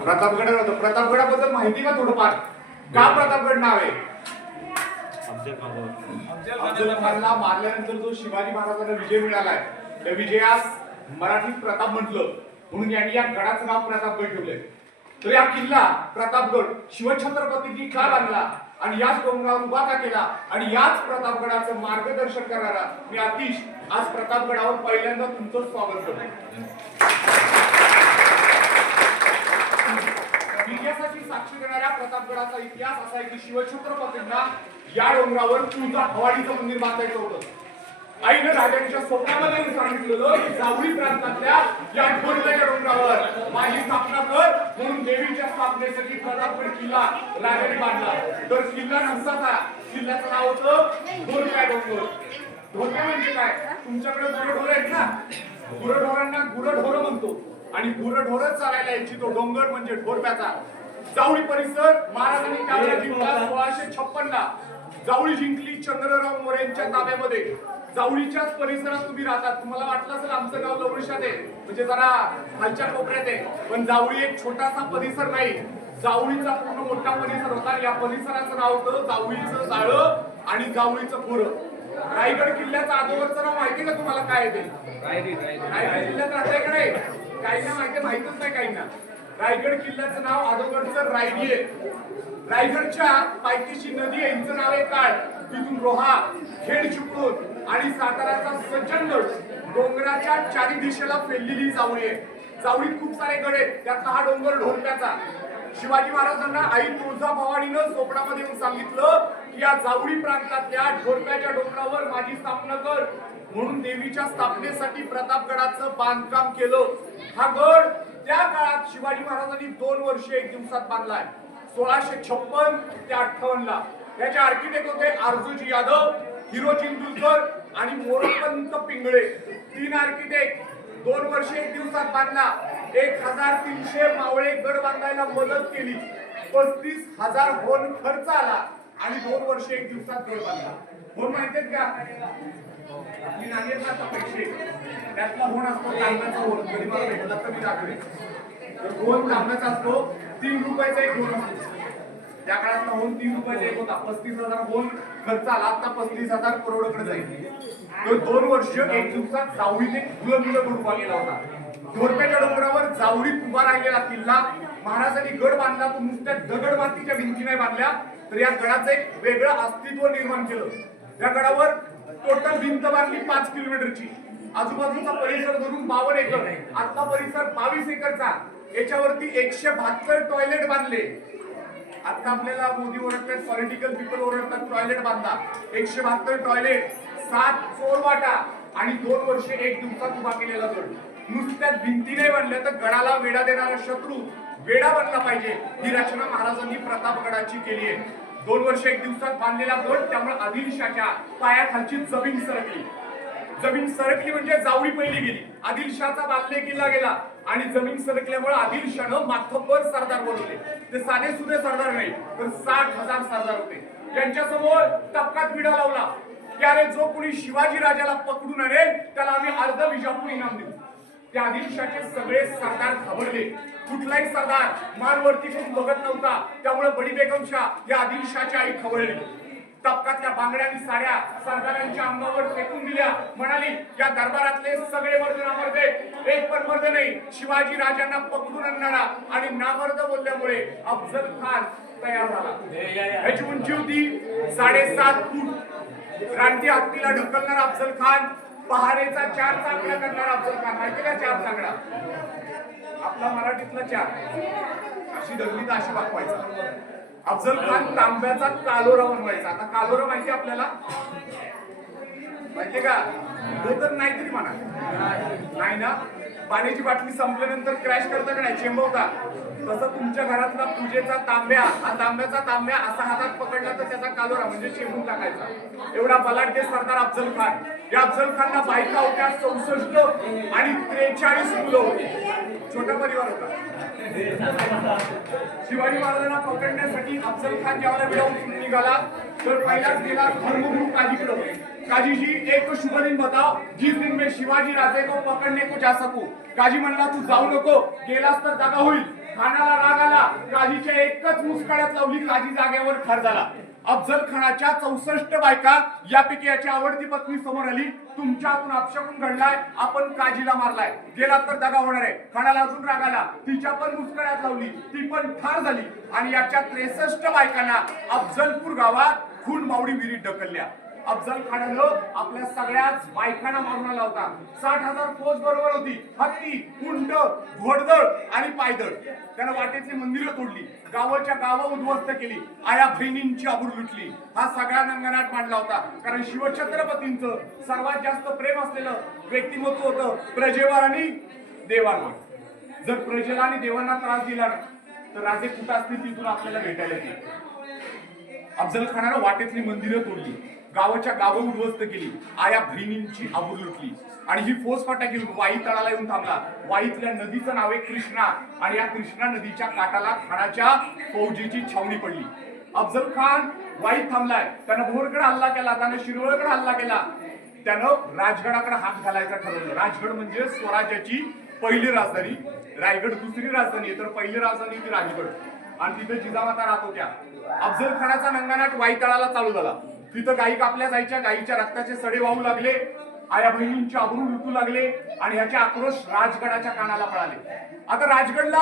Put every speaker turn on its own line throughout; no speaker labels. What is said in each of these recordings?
प्रतापगड होतं प्रतापगडाबद्दल माहिती का थोडंफार? का प्रतापगड नाव आहे? अफजल खानला मारल्यानंतर जो शिवाजी महाराजांना विजय मिळालाय त्या विजयास मराठीत प्रताप म्हटलं. म्हणून यांनी या गडाचं नाव प्रतापगड ठेवलंय. तर या किल्ला प्रतापगड शिवछत्रपतींनी का बांधला आणि याच डोंगरावर उभा का केला आणि याच प्रतापगडाचं मार्गदर्शन करणारा मी आतिश आज प्रतापगडावर पहिल्यांदा तुमचं स्वागत करतो इतिहासाची साक्षी देणाऱ्या प्रतापगडाचा इतिहास असा आहे की शिवछत्रपतींना या डोंगरावर तुळजा भवानीचं मंदिर बांधायचं होतं. आईनं राजांच्या स्वप्नामध्ये सांगितलेलं की जावळी प्रांतातल्या या ढोलच्या डोंगरावर माझी स्थापना कर म्हणून देवीच्या स्थापनेसाठी प्रतापगड किल्ला राजाने बांधला. तर किल्ला नसताचा किल्ल्याचं नाव होतं ढोरल्या डोंगर. ढोलके म्हणजे काय? तुमच्याकडे गुरढोर आहेत ना? गुरढोरांना गुरढोर म्हणतो. आणि गुरढोरच चालायला यायची तो डोंगर म्हणजे ढोरप्याचा जावळी परिसर महाराजांनी त्यावेळेला जिंकला सोळाशे छप्पन ला जावळी जिंकली चंद्रराव मोरेंच्या ताब्यामध्ये. जावळीच्याच परिसरात तुम्ही राहतात. तुम्हाला वाटलं असेल आमचं गाव लवणशात आहे. म्हणजे जरा खालच्या कोपऱ्यात आहे. पण जावळी एक छोटासा परिसर नाही. जावळीचा पूर्ण मोठा परिसर होता. या परिसराचं नाव होतं जावळीचं जाळं आणि जावळीचं खोरं. रायगड किल्ल्याचं अगोदरचं नाव माहिती का तुम्हाला? काय ते? रायगड किल्ल्यात राहतंय का नाही? काहींना माहिती माहितच नाही काहींना. रायगड किल्ल्याचं नाव अगोदरचं रायडी आहे. रायगडच्या पायथीची नदी आहे हिचं नाव आहे काळ. तिथून रोहा खेड चिपळूण आणि साताऱ्याचा सज्जनगड डोंगराच्या चारी दिशेला फेललेली जावळी आहे. जावळीत खूप सारे गड आहेत. त्यातला हा डोंगर ढोलप्याचा. शिवाजी महाराजांना आई तुळजा भवानीनं स्वप्नामध्ये येऊन सांगितलं की या जावळी प्रांतातल्या ढोलप्याच्या डोंगरावर माझी स्थापना कर. म्हणून देवीच्या स्थापनेसाठी प्रतापगडाचं बांधकाम केलं. हा गड त्या काळात शिवाजी महाराजांनी दोन वर्ष एक दिवसात बांधलाय. सोळाशे छप्पन ते अठ्ठावन्न ला याचे आर्किटेक्ट होते आरजूजी यादव हिरोजी चिंदुलकर आणि मोरपंत पिंगळे. तीन आर्किटेक्ट दोन वर्ष एक दिवसात बांधला. एक हजार तीनशे मावळे गड बांधायला मदत केली. पस्तीस हजार होन खर्च आला आणि दोन वर्ष एक दिवसात गड बांधला. होन माहितीत का? मी नाणी आता पैसे त्यातला होण असतो तांब्याचा होण मला भेटला तर मी दाखवेल तर होण तांब्याचा असतो तीन रुपयाचा एक होण असतो त्या काळात होऊन तीन रुपयाचा एक होता पस्तीस हजार होऊन खर्च आला आता पस्तीस हजार करोडकडे जाईल तर दोन वर्ष एक दिवसात जावळीने बुलंद गड उभा केला होता ढोरपेच्या डोंगरावर जावळीत उभा राहिलेला किल्ला महाराजांनी गड बांधला तो नुसत्या दगड मातीच्या भिंती नाही बांधल्या तर या गडाचं एक वेगळं अस्तित्व निर्माण केलं त्या गडावर टोटल भिंत बांधली पाच किलोमीटरची. आजूबाजूचा परिसर धरून बावन एकर. आता परिसर बावीस एकरचा. याच्यावरती एकशे बहात्तर टॉयलेट बांधले. आता आपल्याला मोदी ओरडतात पॉलिटिकल पीपल ओरडतात टॉयलेट बांधा. एकशे बहात्तर टॉयलेट सात चोर वाटा आणि दोन वर्ष एक दिवसात उभा केलेला गड नुसत्या भिंती नाही तर गडाला वेढा देणारा शत्रू वेडा बनला पाहिजे. ही रचना महाराजांनी प्रतापगडाची केली आहे. दोन वर्ष एक दिवसात बांधलेला गड त्यामुळे आदिलशाच्या पायाखालची जमीन सरकली. जमीन सरकली म्हणजे जावळी पहिली गेली. आदिलशाचा बांधले किल्ला गेला आणि जमीन सरकल्यामुळे आदिलशानं माथपर सरदार बनवले. ते साधे सुधे सरदार नाही तर साठ हजार सरदार होते. त्यांच्यासमोर टपकात विडा लावला. की अरे जो कोणी शिवाजी राजाला पकडून आणेल त्याला आम्ही अर्ध विजापूर इनाम देऊ. त्या आदिलशाचे सगळे सरदार घाबरले. कुठलाही सरदार मानवरती करून बघत नव्हता. त्यामुळे बडी बेगमशाह या आदिलशाची आई खवळली. तपकातल्या बांगड्या आणि साड्या सरदारांच्या अंगावर फेकून दिल्या. म्हणाली या दरबारातले सगळे मर्द नामर्दे एक पण मर्द नाही. शिवाजी राजांना पकडून आणणारा आणि नामर्द बोलल्यामुळे अफजल खान तयार झाला. याची उंची होती साडेसात फूट. क्रांती हत्तीला ढकलणारा अफजल खान पहारेचा चार चांगला करणार अफजल खान. माहिती का चार चांगला? आपला मराठीतला चार. अशी दगडी अशी वाकवायचा. अफजल खान तांब्याचा कालोरा बनवायचा. आता कालोरा माहिती आपल्याला? माहितीये का? हो तर नाहीतरी म्हणा नाही ना? पाण्याची बाटली संपल्यानंतर क्रॅश करता का नाही? चेंबवता तसं तुमच्या घरातला पूजेचा तांब्या हा तांब्याचा तांब्या असा हातात पकडला तर त्याचा कालोरा म्हणजे चेंबून टाकायचा. एवढा बलाढ्य सरदार अफजल खान. या अफजल खानला बायका होत्या चौसष्ट आणि त्रेचाळीस मुलं होती. छोटा परिवार होता. शिवाजी महाराजांना पकडण्यासाठी अफजल खान ज्यावेळेला विडावून निघाला. तर पहिलाच गेला धर्मगुरु काजीकडे. काजी जी एक शुभ दिन जिस दिन में शिवाजी राजे को पकडने को जा सकू काजी म्हणला तू जाऊ नको गेलास तर जागा होईल. खानाला राग आला मुस्काळ्यात लावली काजी जागेवर ठार झाला. अफजल खानाच्या चौसष्ट बायका यापैकी याची आवडती पत्नी समोर आली. तुमच्या हातून अपशकून घडलाय आपण काजीला मारलाय. गेला तर दगा होणार आहे. खानाला अजून राग आला. तिच्या पण मुस्कळ्यात लावली ती पण ठार झाली. आणि याच्या त्रेसष्ट बायकांना अफजलपूर गावात खून मावडी विहिरीत ढकलल्या. अफजल खानानं आपल्या सगळ्याच बायकांना मारून आला होता. साठ हजार फौज बरोबर होती. हत्ती उंट घोडदळ आणि पायदळ. त्यानं वाटेतली मंदिरं तोडली. गावाच्या गावं उद्ध्वस्त केली. आया बहिणींची आबूर लुटली. हा सगळा नंगनाट मांडला होता. कारण शिवछत्रपतींचं सर्वात जास्त प्रेम असलेलं व्यक्तिमत्व होतं प्रजेवर आणि देवांवर. जर प्रजेला आणि देवांना त्रास दिला ना, तर राजे कुठं असतील तिथून आपल्याला भेटायला येतील. अफजल खानानं वाटेतली मंदिरं तोडली. गावाच्या गावं उद्ध्वस्त केली. आया बहिणींची आबूर लुटली. आणि ही फौज फाटा घेऊन वाई तळाला येऊन थांबला. वाईतल्या नदीचं नाव आहे कृष्णा. आणि या कृष्णा नदीच्या काटाला खानाच्या फौजेची छावणी पडली. अफजल खान वाईत थांबलाय. त्यानं भोरकडे हल्ला केला. त्यानं शिरोळकडे हल्ला केला. त्यानं राजगडाकडे हात घालायचा ठरवलं. राजगड म्हणजे स्वराज्याची पहिली राजधानी. रायगड दुसरी राजधानी. आहे तर पहिली राजधानी ती राजगड आणि तिथे जिजामाता राहत होत्या अफजल खानाचा नंगानाट वाई तळाला चालू झाला. तिथं गायी कापल्या जायच्या गायीच्या रक्ताचे सडे वाहू लागले आया बहिणींचे अब्रू लुटू लागले आणि ह्याचे आक्रोश राजगडाच्या कानाला पळाले. आता राजगडला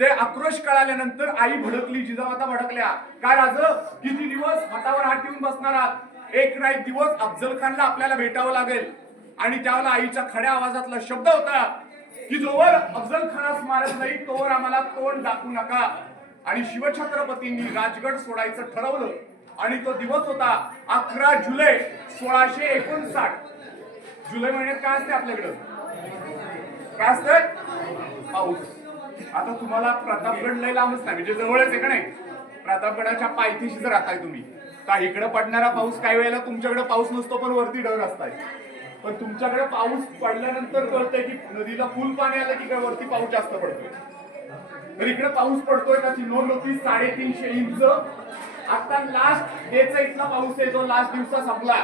ते आक्रोश कळाल्यानंतर आई भडकली जिजामाता भडकल्या. काय राज किती दिवस हातावर हात ठेवून बसणार आहात? एक ना एक दिवस अफजल खानला आपल्याला भेटावं लागेल. आणि त्यावेळेला आईच्या खड्या आवाजातला शब्द होता की जोवर अफजल खानास मारत नाही तोवर आम्हाला तोंड दाखवू नका. आणि शिवछत्रपतींनी राजगड सोडायचं ठरवलं. आणि तो दिवस होता अकरा जुलै सोळाशे एकोणसाठ. जुलै महिन्यात काय असते आपल्याकडं? काय असतं पाऊस. आता तुम्हाला प्रतापगड लय लांबच नाही म्हणजे जवळच आहे का नाही? प्रतापगडाच्या पायथीशी जर राहताय तुम्ही का इकडे पडणारा पाऊस काही वेळेला तुमच्याकडे पाऊस नसतो पण वरती डर असताय पण तुमच्याकडे पाऊस पडल्यानंतर कळतंय की नदीला फुल पाणी आलं की काय वरती पाऊस जास्त पडतोय. तर इकडे पाऊस पडतोय त्याची नोंद होती साडेतीनशे इंच. आता लास्ट डेचा इथला पाऊस आहे जो लास्ट दिवसा संपला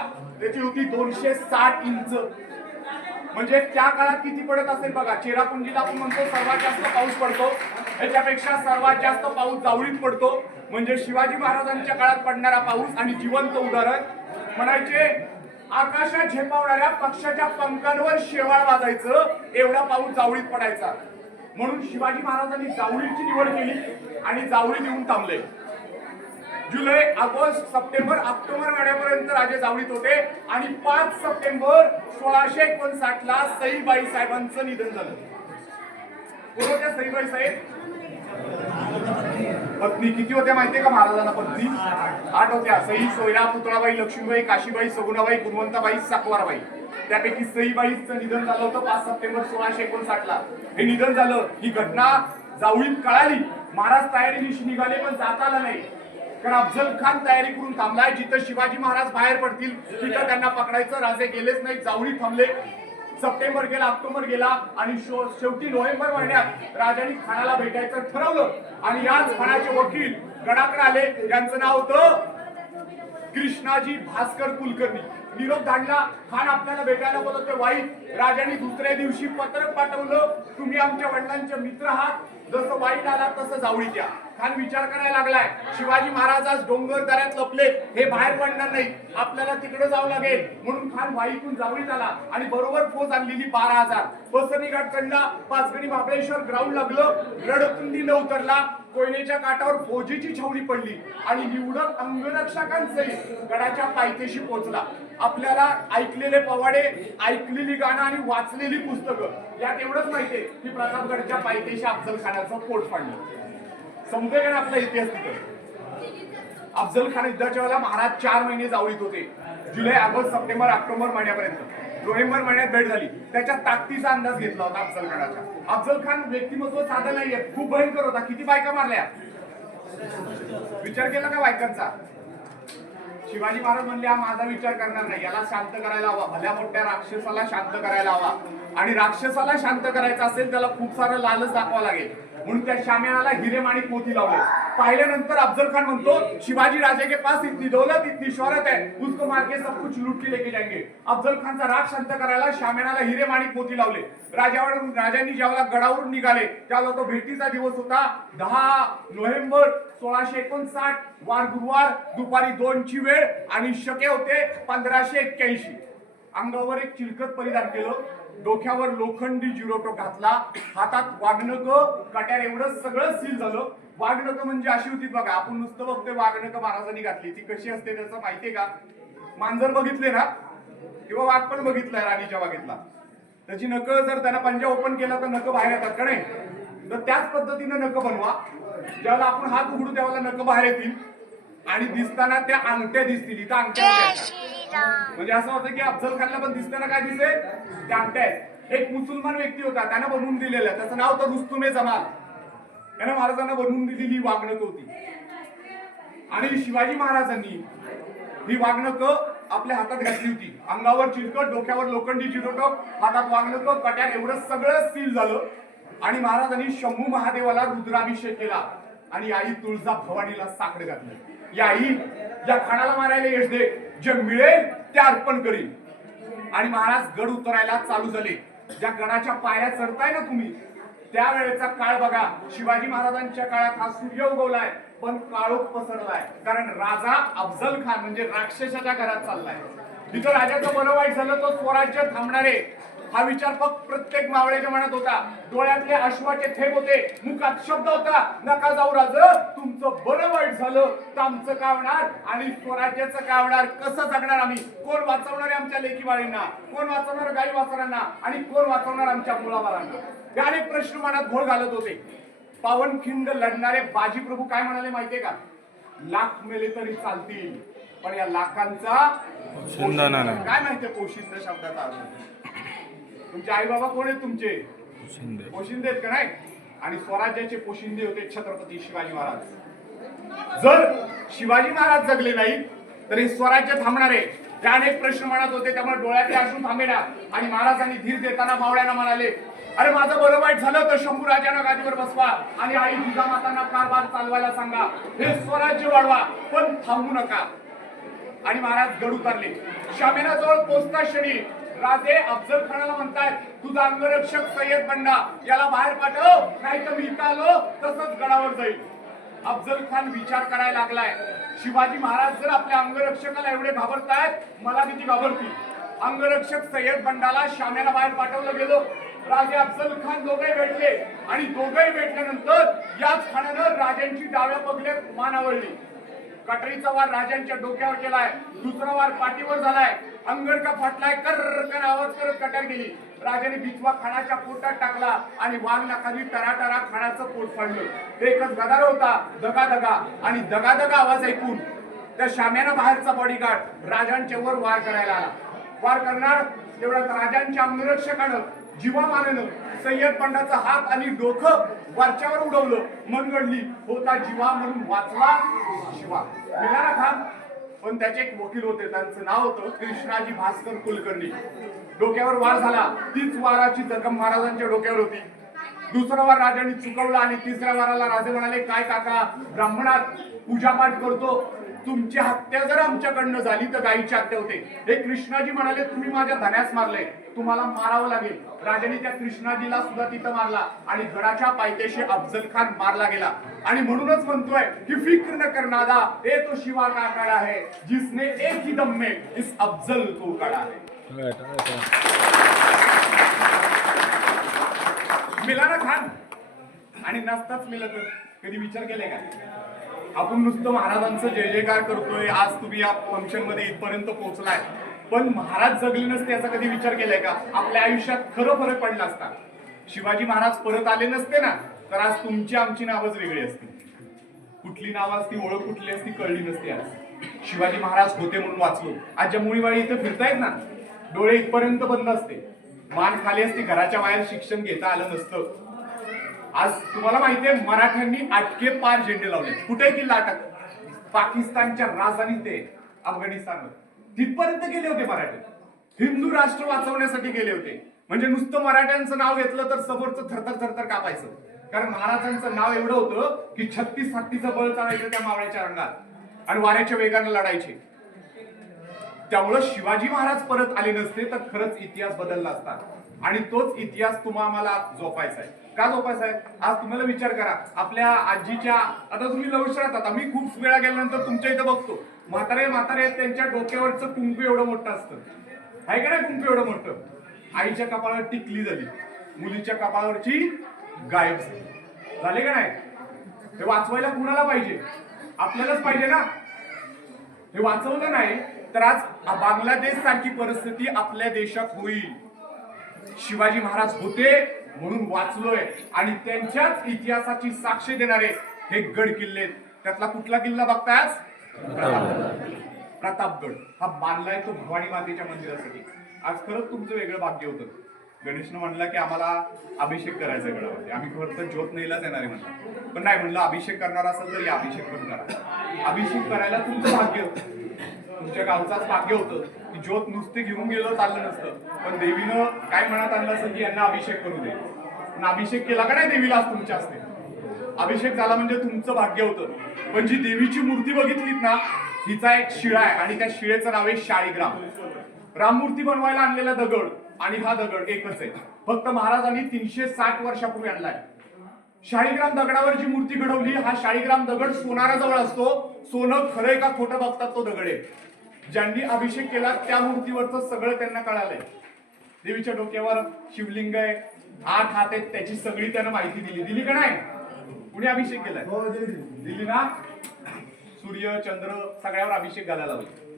त्याची होती दोनशे साठ इंच. म्हणजे त्या काळात किती पडत असेल बघा चेरापुंजीला आपण म्हणतो सर्वात जास्त पाऊस पडतो. याच्यापेक्षा सर्वात जास्त पाऊस जावळीत पडतो. म्हणजे शिवाजी महाराजांच्या काळात पडणारा पाऊस आणि जिवंत उदाहरण म्हणायचे आकाशात झेपावणाऱ्या पक्षाच्या पंखांवर शेवाळ वाजायचं एवढा पाऊस जावळीत पडायचा. म्हणून शिवाजी महाराजांनी जावळीची निवड केली आणि जावळी देऊन थांबले. जुलै ऑगस्ट सप्टेंबर ऑक्टोबर महिन्यापर्यंत राजे जावळीत होते आणि पाच सप्टेंबर सोळाशे एकोणसाठ ला सईबाई साहेबांचं निधन झालं. कोण होत्या सईबाई साहेब? पत्नी. किती होत्या माहितीये का महाराजांना पत्नी? आठ होत्या. सई सोयरा पुतळाबाई लक्ष्मीबाई काशीबाई सगुणाबाई गुणवंताबाई साकवारबाई त्यापैकी सईबाईचं निधन झालं होतं पाच सप्टेंबर सोळाशे एकोणसाठ ला हे निधन झालं ही घटना जावळीत कळाली. महाराज तयारीनिशी निघाले पण जाता आला नाही. कारण अफजल खान तयारी करून थांबलाय जिथं शिवाजी महाराज बाहेर पडतील तिथं त्यांना पकडायचं राजे गेलेच नाही जावळी थांबले. सप्टेंबर गेला ऑक्टोबर गेला आणि शो- शेवटी नोव्हेंबर महिन्यात राजांनी खानाला भेटायचं ठरवलं. आणि याच खानाचे वकील गडाकडे आले त्यांचं नाव होतं कृष्णाजी भास्कर कुलकर्णी. निरोप धाडला. खान आपल्याला भेटायला बोलवते वाईट राजाने दुसऱ्या दिवशी पत्रक पाठवलं. तुम्ही आमच्या वडिलांचे मित्र आहात. जसं वाईट आला तसं जावळी द्या. खान विचार करायला लागलाय. शिवाजी महाराज आज डोंगर दऱ्यात लपले. हे बाहेर पडणार नाही. आपल्याला तिकडे जावं लागेल. म्हणून खान वाईतून जावळीत आला आणि बरोबर फौज आणलेली बारा हजार. बसनी घाट चढला. पाचगणी महाबळेश्वर ग्राउंड लागलं. रडकुंडीला उतरला. कोयनेच्या काठावर फौजीची छावणी पडली आणि निवडक अंगरक्षकांसहित गडाच्या पायथ्याशी पोहोचला आपल्याला ऐकलेले पवाडे ऐकलेली गाणं आणि वाचलेली पुस्तकं यात एवढंच माहितीये की प्रतापगडच्या पायथ्याशी अफजल खानाचं पोट पाडलं समजेल ना आपला इतिहास तिथं? अफजल खान युद्धाच्या वेळेला महाराज चार महिने जावळीत होते. जुलै ऑगस्ट सप्टेंबर ऑक्टोबर महिन्यापर्यंत. नोव्हेंबर महिन्यात भेट झाली. त्याच्या ताकदीचा अंदाज घेतला होता अफजल खानाचा अफजल खान व्यक्तिमत्व साधा नाहीये. खूप भयंकर होता. किती बायका मारल्या? विचार केला का बायकांचा? शिवाजी महाराज म्हणले हा माझा विचार करणार नाही. याला शांत करायला हवा. भल्या मोठ्या राक्षसाला शांत करायला हवा. आणि राक्षसाला शांत करायचं असेल त्याला खूप सारं लालच दाखवावं लागेल. म्हणून त्या शाम्याला हिरेमाणिक मोती लावले. पाहिल्यानंतर अफजल खान म्हणतो शिवाजी राजे के पास इतनी दौलत इतनी शोहरत है उसको मार के सब कुछ लूट के लेके जाएंगे. अफजल खानचा राग शांत करायला शाम्याला हिरे माणिक मोती लावले. राजावर राजांनी ज्यावेळेला गडावरून निघाले त्यावेळेला तो भेटीचा दिवस होता. दहा नोव्हेंबर सोळाशे एकोणसाठ वार गुरुवार दुपारी दोनची वेळ आणि शके होते पंधराशे एक्क्याऐंशी. अंगावर एक चिलकत परिधान केलं. डोक्यावर लोखंडी जिरोटो घातला. हातात वागणक कट्यार एवढं सगळं सील झालं. वागणक म्हणजे अशी होती बघा आपण नुसतं बघतोय वागणक महाराजांनी घातली. ती कशी असते त्याचं माहितीये का? मांजर बघितले ना? किंवा वाघ पण बघितलाय राणीच्या बागेतला. त्याची नक जर त्यांना पंजा ओपन केला तर नकं बाहेर येतात का नाही? तर त्याच पद्धतीनं नकं बनवा. ज्यावेळेला आपण हात उघडू त्यावेळेला नक बाहेर येतील. आणि दिसताना त्या अंगठ्या दिसतील. इथं अंगठ्या म्हणजे असं होतं की अफजल खानला पण दिसताना काय दिसे त्या अंगठ्या एक मुसलमान व्यक्ती होता त्यानं बनवून दिलेला त्याचं नाव तर रुस्तुमे जमाल. त्यानं महाराजांना बनवून दिलेली वागणूक होती. आणि शिवाजी महाराजांनी ही वागणूक आपल्या हातात घातली होती. अंगावर चिरकट डोक्यावर लोखंडी चिरोटो हातात वागणूक कट्यार एवढं सगळं सील झालं. आणि महाराजांनी शंभू महादेवाला रुद्राभिषेक केला. आणि आई तुळजा भवानीला साखर घातली. या आई या खाणाला मारायला यश दे. जे मिळेल ते अर्पण करील आणि महाराज गड उतरायला चालू झाले. ज्या गडाच्या पायऱ्या चढताय ना तुम्ही त्यावेळेचा काळ बघा. शिवाजी महाराजांच्या काळात हा सूर्य उगवलाय पण काळोख पसरलाय. कारण राजा अफजल खान म्हणजे राक्षसाच्या घरात चाललाय. तिथं राजाचं बरं वाईट झालं तो स्वराज्य थांबणारे. हा विचार फक्त प्रत्येक मावळ्याच्या मनात होता. डोळ्यातले अश्वाचे थेंब होते. मुखात शब्द होता नका जाऊ राज तुमचं बरं वाईट झालं तर आमचं काय होणार? आणि स्वराज्याचं काय होणार? कसं जगणार आम्ही? कोण वाचवणार आहे आमच्या लेखी बाळींना कोण वाचवणार गाई वासरांना? आणि कोण वाचवणार आमच्या मुलाबाळांना? हे अनेक प्रश्न मनात घोळ घालत होते. पावनखिंड लढणारे बाजी प्रभू काय म्हणाले माहितीये का? लाख मेले तरी चालतील पण या लाखांचा. काय माहितीये पोशिंद शब्दाचा अर्थ? तुमचे आई बाबा कोण आहेत तुमचे?
शिंदे
पोशिंदे आहेत का नाही? आणि स्वराज्याचे पोशिंदे होते छत्रपती शिवाजी महाराज. जर शिवाजी महाराज जगले नाही तर हे स्वराज्य थांबणार. आहे ते अनेक प्रश्न म्हणत होते त्यामुळे डोळ्यातले असून थांबेना. आणि महाराजांनी धीर देताना मावळ्यांना म्हणाले अरे माझं बरं वाईट झालं तर शंभू राजांना गादीवर बसवा आणि आई जिजामातांना कारभार चालवायला सांगा. हे स्वराज्य वाढवा पण थांबू नका. आणि महाराज गड उतरले. शामेनाजवळ पोचता क्षणी राजे अफजल खानाला म्हणतात तुझा अंगरक्षक सय्यद बंडा याला बाहेर पाठव नाही तर मी इथं आलो तसंच गडावर जाईल. अफजल खान विचार करायला लागलाय. शिवाजी महाराज जर आपल्या अंगरक्षकाला एवढे घाबरतायत मला किती घाबरतील? अंगरक्षक सय्यद बंडाला शाम्याला बाहेर पाठवलं गेलो. राजे अफजल खान दोघे भेटले आणि दोघे भेटल्यानंतर याच खाण्यानं राजांची डाव्या पगल्यात मान आवळली. कटरीचा वार राजांच्या डोक्यावर गेलाय. दुसरा वार पाठीवर झालाय. अंगरका फाटलाय. कर कर आवाज करत कटर गेली. राजाने बिचवा खानाच्या पोटात टाकला आणि वाघ नाकाली टराटरा खानाचं पोट फाडलं. ते एकच गदार होता. दगा दगा आणि दगा दगा आवाज ऐकून त्या शाम्यानं बाहेरचा बॉडीगार्ड राजांच्या वर वार करायला आला. वार करणार तेवढ्यात राजांच्या अंगरक्षकानं जीवामानानं सय्यद पंडाचा हात आणि डोकं वरच्यावर उडवलं मनगडली. होता जीवा म्हणून वाचला शिवा. मिळाला खान पण त्याचे एक वकील होते त्यांचं नाव होतं कृष्णाजी भास्कर कुलकर्णी. डोक्यावर वार झाला. तीच वाराची जखम महाराजांच्या डोक्यावर होती. दुसरा वार राजांनी चुकवला आणि तिसऱ्या वाराला राजे म्हणाले काय काका ब्राह्मणात पूजापाठ करतो तुमची हत्या जर आमच्याकडनं झाली तर गायीची हत्या होते. हे कृष्णाजी म्हणाले तुम्ही माझ्या धन्यास मारले. तुम्हाला मारावं लागेल. राजाने त्या कृष्णाजीला सुद्धा तिथं मारला आणि गडाच्या पायथ्याशी अफजल खान मारला गेला. आणि म्हणूनच म्हणतोय की फिक्र न कर नादा ए तो शिवा का काढा है जिसने एक ही दम में इस अफजल को काढा है. मिला ना खान. आणि नसताच मिलं कधी विचार केले का? आपण नुसतं महाराजांचं जय जयकार करतोय आज तुम्ही या फंक्शनमध्ये इथपर्यंत पोहोचलाय. पण महाराज जगले नसते याचा कधी विचार केलाय का? आपल्या आयुष्यात खरं फरक पडला असता. शिवाजी महाराज परत आले नसते ना तर आज तुमची आमची नावच वेगळी असती. कुठली नावं असती ओळख कुठली असती कळली नसती आज. शिवाजी महाराज होते म्हणून वाचलो. आज ज्या मुळीवाडी इथं फिरतायत ना डोळे इथपर्यंत बंद असते. मान खाली असते घराच्या बाहेर शिक्षण घेता आलं नसतं. आज तुम्हाला माहितीये मराठ्यांनी आटके पार झेंडे लावले. कुठे किल्ला अटक पाकिस्तानच्या राजधानी ते अफगाणिस्तानवर. तिथपर्यंत गेले होते मराठी. हिंदू राष्ट्र वाचवण्यासाठी गेले होते. म्हणजे नुसतं मराठ्यांचं नाव घेतलं तर समोरचं थरथर थरथर कापायचं. कारण महाराजांचं नाव एवढं होतं की छत्तीस हत्तीचं बळ चालायचं त्या मावळ्याच्या रंगात. आणि वाऱ्याच्या वेगानं लढायचे. त्यामुळं शिवाजी महाराज परत आले नसते तर खरंच इतिहास बदलला असता. आणि तोच इतिहास तुम्हाला जोपायचा आहे. का जोपायचा आहे? आज तुम्हाला विचार करा. आपल्या आजीच्या आता तुम्ही लवशरात आता मी खूप वेळा गेल्यानंतर तुमच्या इथं बघतो. म्हातारे म्हातारे त्यांच्या डोक्यावरचं कुंकू एवढं मोठं असतं. आहे का नाही कुंकू एवढं मोठं? आईच्या कपाळावर टिकली झाली. मुलीच्या कपाळावरची गायब झाली. झाले का नाही? हे वाचवायला कुणाला पाहिजे? आपल्यालाच पाहिजे ना? हे वाचवलं नाही तर आज बांगलादेश सारखी परिस्थिती आपल्या देशात होईल. शिवाजी महाराज होते म्हणून वाचलोय आणि त्यांच्याच इतिहासाची साक्ष देणारे हे गड किल्ले. आहेत. त्यातला कुठला किल्ला बघताय? प्रतापगड. हा बांधलाय तो भवानी मातेच्या मंदिरासाठी. आज खरंच तुमचं वेगळं भाग्य होतं. गणेशनं म्हणलं की आम्हाला अभिषेक करायचा गडावरती. आम्ही खरं तर ज्योत नेलाच येणार आहे म्हणलं. पण नाही म्हणलं अभिषेक करणार असेल तर या अभिषेक पण करा. अभिषेक करायला तुमचं भाग्य होतं. तुमच्या गावचाच भाग्य होतं. की ज्योत नुसते घेऊन गेलं चाललं नसतं. पण देवीनं काय म्हणत आणलं असं की यांना अभिषेक करू दे. पण अभिषेक केला का नाही देवीला आज तुमच्या असते अभिषेक झाला म्हणजे तुमचं भाग्य होतं. पण जी देवीची मूर्ती बघितलीत ना हिचा एक शिळा आहे आणि त्या शिळेचं नाव आहे शाळीग्राम. राममूर्ती बनवायला आणलेला दगड आणि हा दगड एकच आहे. फक्त महाराजांनी तीनशे साठ वर्षापूर्वी आणलाय. शाळीग्राम दगडावर जी मूर्ती घडवली हा शाळीग्राम दगड सोनाराजवळ असतो. सोनं खरंय का खोटं बघतात तो दगड आहे ज्यांनी अभिषेक केला त्या मूर्तीवरचं सगळं त्यांना कळालंय. देवीच्या डोक्यावर शिवलिंग आहे आठ हात आहेत त्याची सगळी त्यानं माहिती दिली. दिली का नाही? कुणी अभिषेक केलाय?
हो दिली
ना? सूर्य चंद्र सगळ्यावर अभिषेक घालायला हवे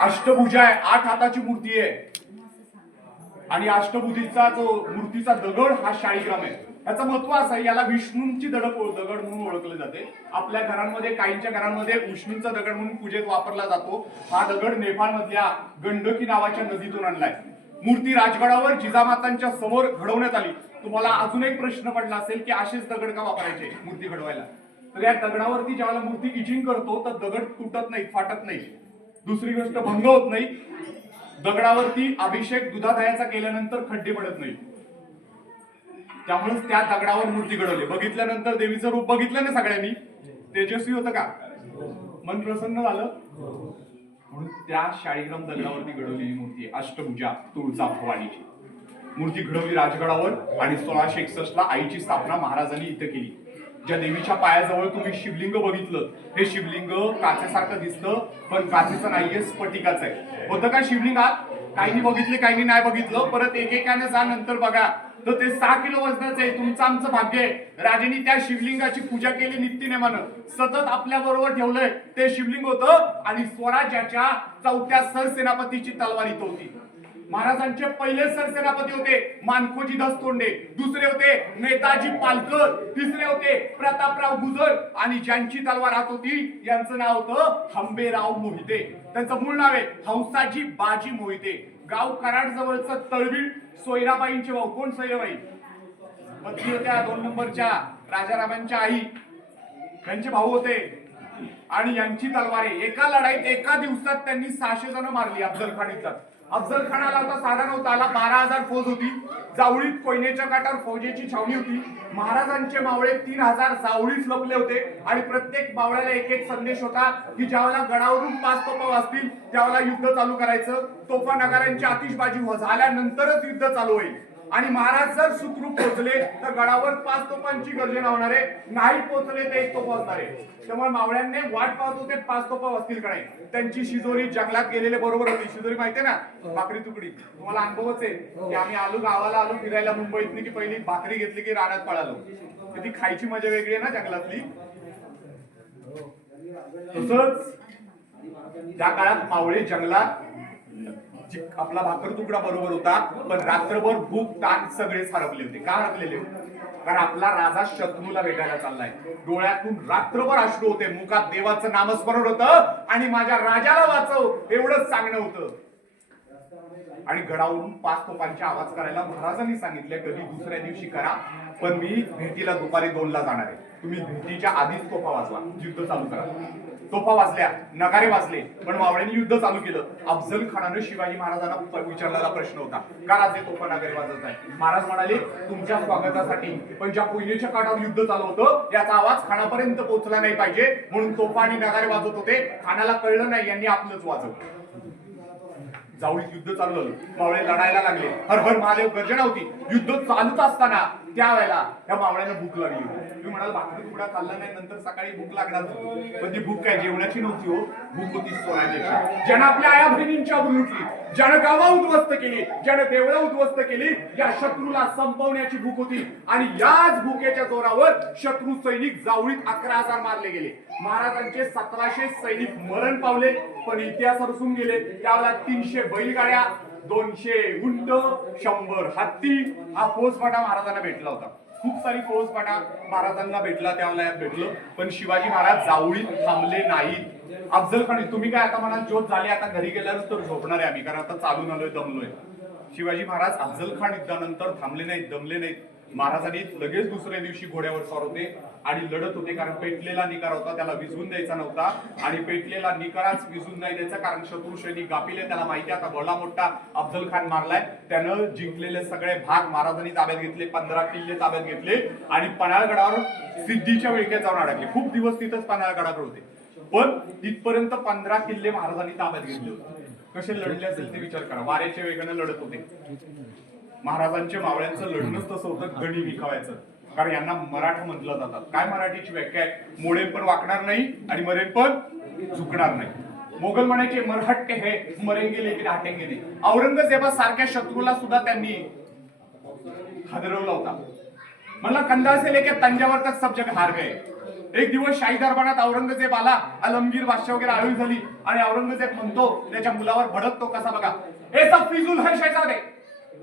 अष्टभुजा आहे आठ हाताची मूर्ती आहे. आणि अष्टभुजीचा जो मूर्तीचा दगड हा शाळीग्राम आहे. याचं महत्त्व असं आहे याला विष्णूंची दडप दगड म्हणून ओळखले जाते. आपल्या घरांमध्ये काहींच्या घरांमध्ये विष्णूंचा दगड म्हणून पूजेत वापरला जातो. हा दगड नेपाळ मधल्या गंडकी नावाच्या नदीतून आणलाय. मूर्ती राजगडावर जिजामातांच्या समोर घडवण्यात आली. तुम्हाला अजून एक प्रश्न पडला असेल की असेच दगड का वापरायचे मूर्ती घडवायला? तर या दगडावरती ज्यावेळेला मूर्ती इचिंग करतो तर दगड तुटत नाही फाटत नाही. दुसरी गोष्ट भंग होत नाही. दगडावरती अभिषेक दुधादयाचा केल्यानंतर खड्डे पडत नाही त्यामुळेच त्या दगडावर मूर्ती घडवली. बघितल्यानंतर देवीचं रूप बघितलं ना सगळ्यांनी? तेजस्वी होतं का? मन प्रसन्न झालं? म्हणून त्या शाळीग्राम दगडावरती घडवलेली मूर्ती अष्टभुजा तुळजा भवानीची मूर्ती घडवली राजगडावर आणि सोळाशे एकसष्ट ला आईची स्थापना महाराजांनी इथं केली. ज्या देवीच्या पायाजवळ तुम्ही शिवलिंग बघितलं हे शिवलिंग काचेसारखं दिसतं पण काचेचं नाहीये स्फटिकाचं आहे. होतं का शिवलिंग आत काहींनी बघितले काहींनी नाही बघितलं परत एकेकाने जा नंतर बघा. तर ते सहा किलो वजनाचं आहे तुमचं आमचं भाग्य आहे. राजेनी त्या शिवलिंगाची पूजा केली नित्यनेमानं सतत आपल्या बरोबर ठेवलंय ते शिवलिंग होतं आणि स्वराज्याच्या चौथ्या सरसेनापतीची तलवार इथं होती. महाराजांचे पहिले सरसेनापती होते मानखोजी दसतोंडे दुसरे होते नेताजी पालकर तिसरे होते प्रतापराव गुजर आणि ज्यांची तलवार हात होती यांचं नाव होतं हंबेराव मोहिते. त्यांचं मूळ नाव आहे हंसाजी बाजी मोहिते. गाव कराड जवळचं तळवीड सोयराबाईंचे भाऊ. कोण सोयराबाई? पत्नी होत्या दोन नंबरच्या राजारामांच्या आई. त्यांचे भाऊ होते. आणि यांची तलवारी. एका लढाईत एका दिवसात त्यांनी सहाशे जण मारली अफजल खान इथं अफजल खानाला आता साधा नव्हता आला बारा हजार फौज होती. जावळीत कोयनेच्या काठावर फौजेची छावणी होती. महाराजांचे मावळे तीन हजार जावळीत लपले होते आणि प्रत्येक मावळ्याला एक एक संदेश होता की ज्यावेळेला गडावरून पाच तोफा वाजतील त्यावेळेला युद्ध चालू करायचं. तोफा नगाऱ्यांची आतिषबाजी झाल्यानंतरच युद्ध चालू होईल. आणि महाराज जर सुखरूप पोहोचले तर गडावर पाच तोफांची गर्जना होणार आहे नाही पोहोचले तर एक तोफा असणार आहे. त्यामुळे मावळ्यांनी वाट पाहत होते पाच तोफा असतील का नाही? त्यांची शिजोरी जंगलात गेलेले बरोबर होती. शिजोरी माहितीये ना? भाकरी तुकडी. तुम्हाला अनुभवच आहे की आम्ही आलो गावाला आलो फिरायला मुंबईतनी की पहिली भाकरी घेतली की रानात पळालो. ती खायची मजा वेगळी आहे ना जंगलातली? तसंच त्या काळात मावळे जंगलात म्हणजे आपला भाकर तुकडा बरोबर होता पण रात्रभर भूक ताक सगळेच हरपले होते. का हरपलेले कारण आपला राजा शत्रूला भेटायला चाललाय. डोळ्यातून रात्रभर अश्रू होते. मुखात देवाचं नामस्मरण होतं आणि माझ्या राजाला वाचव एवढंच सांगणं होतं. आणि गडावरून पाच तोफांचे आवाज करायला महाराजांनी सांगितले कधी दुसऱ्या दिवशी करा पण मी भेटीला दुपारी दोनला जाणार आहे. तुम्ही भेटीच्या आधीच तोफा वाजवा. युद्ध चालू करा. तोफा वाजल्या नगारे वाजले पण मावळ्यांनी युद्ध चालू केलं. अफजल खानानं शिवाजी महाराजांना विचारलेला प्रश्न होता. का राजे तोफा नगारे वाजत आहे? महाराज म्हणाले तुमच्या स्वागतासाठी पण ज्या कोयनेच्या काठावर युद्ध चालू होतं याचा आवाज खानापर्यंत पोहोचला नाही पाहिजे. म्हणून तोफा आणि नगारे वाजत होते. खानाला कळलं नाही यांनी आपलंच वाजवलं. जाऊळीत युद्ध चालू झालं. मावळे लढायला लागले. हर हर महादेव गर्जना होती. युद्ध चालूच असताना त्यावेळेला त्या मावळ्यांना भूक लागली मी म्हणाल भाकरी तुकडा खाल्ला नाही नंतर सकाळी भूक लागणार पण ती भूक काय जेवणाची नव्हती हो भूक होती सोनाची ज्यानं आपल्या आया बहिणींची लुटली ज्यानं गावा उद्ध्वस्त केली ज्यानं देवळा उद्ध्वस्त केली या शत्रूला संपवण्याची भूक होती. आणि याच भूकेच्या जोरावर शत्रू सैनिक जावळीत अकरा हजार मारले गेले. महाराजांचे सतराशे सैनिक मरण पावले पण इतिहास रसून गेले. त्यावेळेला तीनशे बैलगाड्या दोनशे उंट शंभर हत्ती. हा पोचपाटा महाराजांना भेटला होता. खूप सारी पोचपाटा महाराजांना भेटला त्या लयात भेटलं. पण शिवाजी महाराज जावळीत थांबले नाहीत. अफजल खान तुम्ही काय आता म्हणाल ज्योत झाली? आता घरी गेल्यावर तर झोपणार आहे आम्ही कारण आता चालून आलोय दमलोय. शिवाजी महाराज अफजल खान युद्धानंतर थांबले नाहीत दमले नाहीत. महाराजांनी लगेच दुसऱ्या दिवशी घोड्यावर स्वार होते आणि लढत होते. कारण पेटलेला निकार होता त्याला विझवून द्यायचा नव्हता. आणि पेटलेला निकाराच विझून नाही द्यायचा कारण शत्रू सैनिक गापिले त्याला माहिती आता भला मोठा अफजल खान मारलाय. त्यानं जिंकलेले सगळे भाग महाराजांनी ताब्यात घेतले पंधरा किल्ले ताब्यात घेतले आणि पन्हाळगडावर सिद्धीच्या विळक्यात जाऊन अडकले. खूप दिवस तिथंच पन्हाळगडाकडे होते. पण तिथपर्यंत पंधरा किल्ले महाराजांनी ताब्यात घेतले होते. कसे लढले असेल ते विचार करा. वाऱ्याच्या वेगानं लढत होते. महाराजांच्या मावळ्यांचं लढणंच तसं होतं गणी विखावायचं कारण यांना मराठा म्हटलं जातात. काय मराठीची व्याख्या आहे? मोडे पण वाकणार नाही आणि मरेन पण झुकणार नाही. मोगल म्हणायचे मरहट्टे हे मरेंगे लेकिन हटेंगे नाही. औरंगजेबा सारख्या शत्रूला सुद्धा त्यांनी हादरवला होता. म्हणला कंधा से लेके तंजावर तक सब जग हार गए. एक दिवस शाही दरबारात औरंगजेब आला अलमगीर बादशाह वगैरे आळी झाली आणि औरंगजेब म्हणतो त्याच्या मुलावर भडकतो कसा बघा. हे सब फिजूल है शहजादे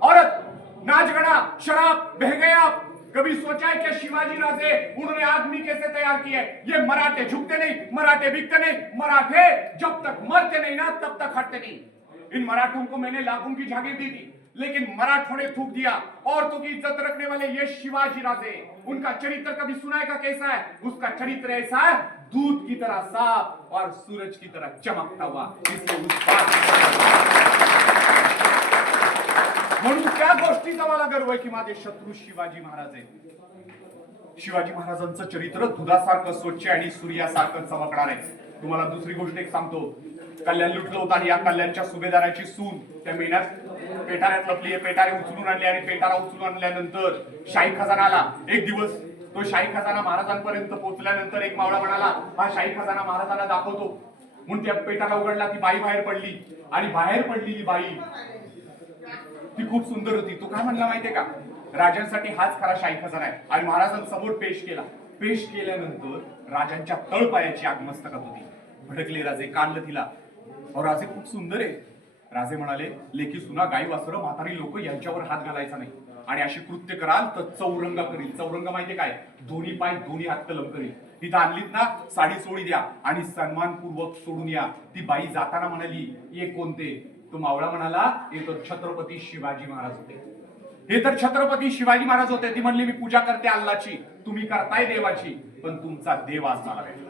औरत, नाच गाना, शराब, बह आप कभी सोचा है कि शिवाजी राजे उन्होंने आदमी कैसे तैयार किए ये मराठे झुकते नहीं, मराठे बिकते नहीं, मराठे जब तक मरते नहीं ना, तब तक हटते नहीं। इन मराठों को मैंने लाखों की जागीर दी थी, लेकिन मराठों ने थूक दिया। औरतों की इज़्ज़त रखने वाले ये शिवाजी राजे, उनका चरित्र कभी सुनाए का कैसा है? उसका चरित्र ऐसा है, दूध की तरह साफ़ और सूरज की तरह चमकता हुआ। इसलिए उस बात म्हणून त्या गोष्टीचा मला गर्व आहे की माझे शत्रू शिवाजी महाराज आहेत. शिवाजी महाराजांचं चरित्र दुधासारखं स्वच्छ आणि सूर्यासारखं चमकणार आहे. तुम्हाला दुसरी गोष्ट एक सांगतो. कल्याण लुटलं होतं आणि या कल्याणच्या सुभेदाराची सून त्या मेहनत पेटाऱ्यात लपली आहे. पेटारे उचलून आणले आणि पेटारा उचलून आणल्यानंतर शाही खजाना आला एक दिवस तो शाही खजाना महाराजांपर्यंत पोहोचल्यानंतर एक मावळा म्हणाला हा शाही खजाना महाराजांना दाखवतो. म्हणून त्या पेटाला उघडला ती बाई बाहेर पडली. आणि बाहेर पडलेली बाई ती खूप सुंदर होती. तो काय म्हणला माहितीये का? राजांसाठी हाच खरा शाही खजाना आहे. आणि महाराजांसमोर पेश केला. पेश केल्यानंतर राजांच्या तळपायाची आग मस्तकात होती. भडकले राजे कानलं तिला. राजे खूप सुंदर आहे. राजे म्हणाले लेखी सुना गाई वासरं म्हातारी लोक यांच्यावर हात घालायचा नाही. आणि अशी कृत्य कराल तर चौरंगा करील. चौरंग माहितीये काय? दोन्ही पाय दोन्ही हात कलम करील. तिथं आणलीत ना साडी सोडी द्या आणि सन्मानपूर्वक सोडून या. ती बाई जाताना म्हणाली ये कोणते? तो मावळा म्हणाला हे तर छत्रपती शिवाजी महाराज होते. हे तर छत्रपती शिवाजी महाराज होते ती म्हणली मी पूजा करते अल्लाची तुम्ही करताय देवाची पण तुमचा देव आज मला भेटला.